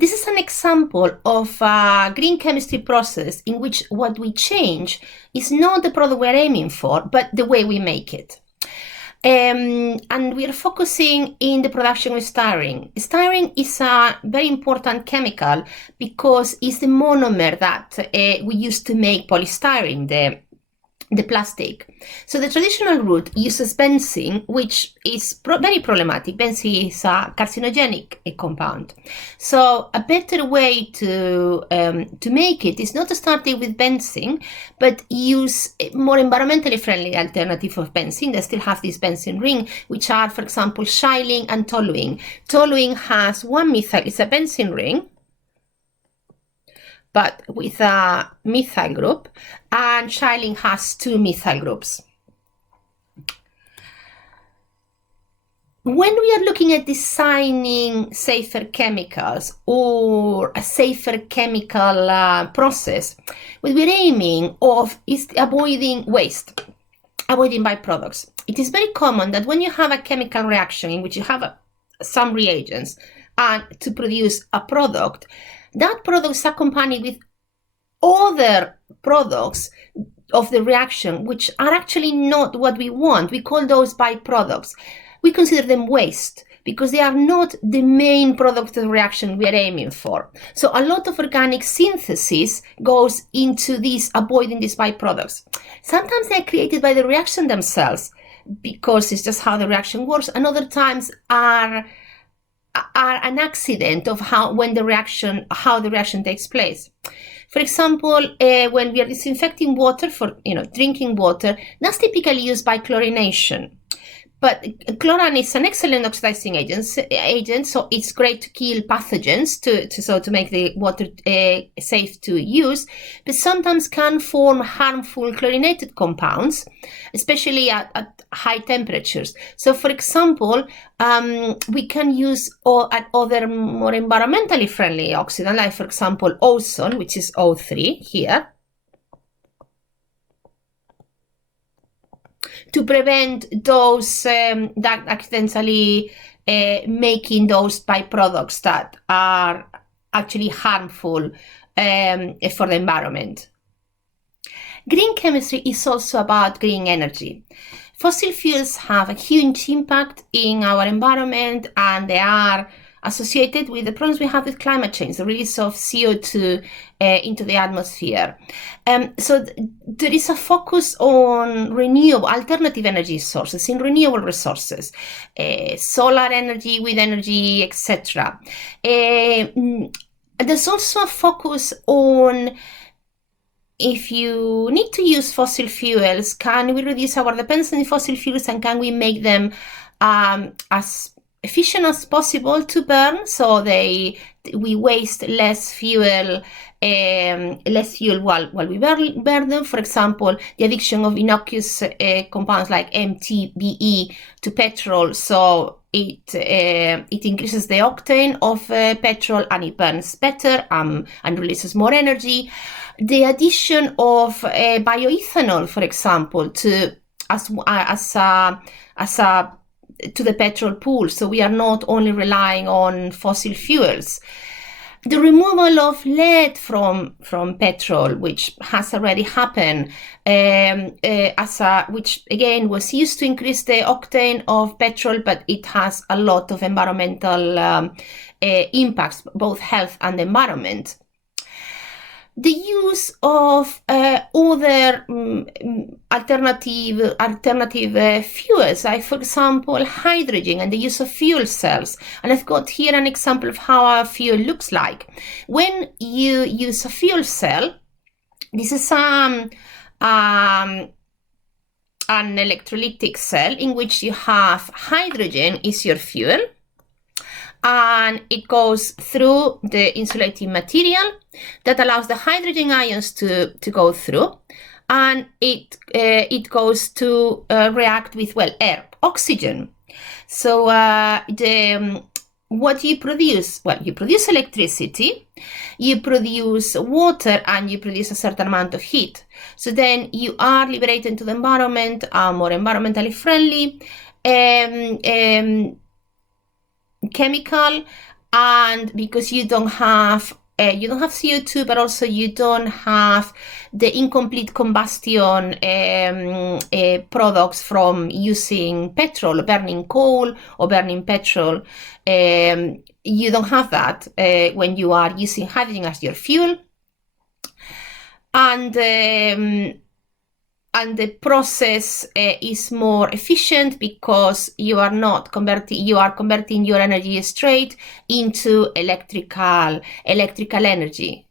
This is an example of a green chemistry process in which what we change is not the product we're aiming for, but the way we make it. And we are focusing in the production of styrene. Styrene is a very important chemical because it's the monomer that we use to make polystyrene, the plastic. So the traditional route uses benzene, which is very problematic. Benzene is a carcinogenic compound. So a better way to make it is not to start it with benzene, but use a more environmentally friendly alternative of benzene. They still have this benzene ring, which are, for example, xylene and toluene. Toluene has one methyl, it's a benzene ring, but with a methyl group, and xylene has two methyl groups. When we are looking at designing safer chemicals or a safer chemical process, what we're aiming of is avoiding waste, avoiding byproducts. It is very common that when you have a chemical reaction in which you have some reagents and to produce a product, that product is accompanied with other products of the reaction, which are actually not what we want. We call those byproducts. We consider them waste because they are not the main product of the reaction we are aiming for. So a lot of organic synthesis goes into this, avoiding these byproducts. Sometimes they are created by the reaction themselves because it's just how the reaction works, and other times are an accident of how the reaction takes place. For example, when we are disinfecting water for drinking water, that's typically used by chlorination. But chlorine is an excellent oxidizing agent, so it's great to kill pathogens to make the water safe to use, but sometimes can form harmful chlorinated compounds, especially at high temperatures. So, for example, we can use other more environmentally friendly oxidant, like, for example, ozone, which is O3 here, to prevent those that accidentally making those byproducts that are actually harmful for the environment. Green chemistry is also about green energy. Fossil fuels have a huge impact in our environment, and they are associated with the problems we have with climate change, the release of CO2 into the atmosphere. So there is a focus on renewable, alternative energy sources, in renewable resources, solar energy, wind energy, etc. There's also a focus on, if you need to use fossil fuels, can we reduce our dependence on fossil fuels, and can we make them as efficient as possible to burn, so we waste less fuel while we burn them. For example, the addiction of innocuous compounds like MTBE to petrol, so it increases the octane of petrol and it burns better and releases more energy. The addition of bioethanol, for example, to the petrol pool, so we are not only relying on fossil fuels. The removal of lead from petrol, which has already happened, which again was used to increase the octane of petrol, but it has a lot of environmental impacts, both health and environment. The use of other alternative fuels, like, for example, hydrogen, and the use of fuel cells. And I've got here an example of how a fuel looks like. When you use a fuel cell, this is an electrolytic cell in which you have hydrogen is your fuel, and it goes through the insulating material that allows the hydrogen ions to go through, and it goes to react with air, oxygen. So what you produce? Well, you produce electricity, you produce water, and you produce a certain amount of heat. So then you are liberated to the environment, more environmentally friendly chemical, and because you don't have CO2, but also you don't have the incomplete combustion products from using petrol, burning coal or burning petrol. You don't have that when you are using hydrogen as your fuel. And the process is more efficient because you are converting your energy straight into electrical energy.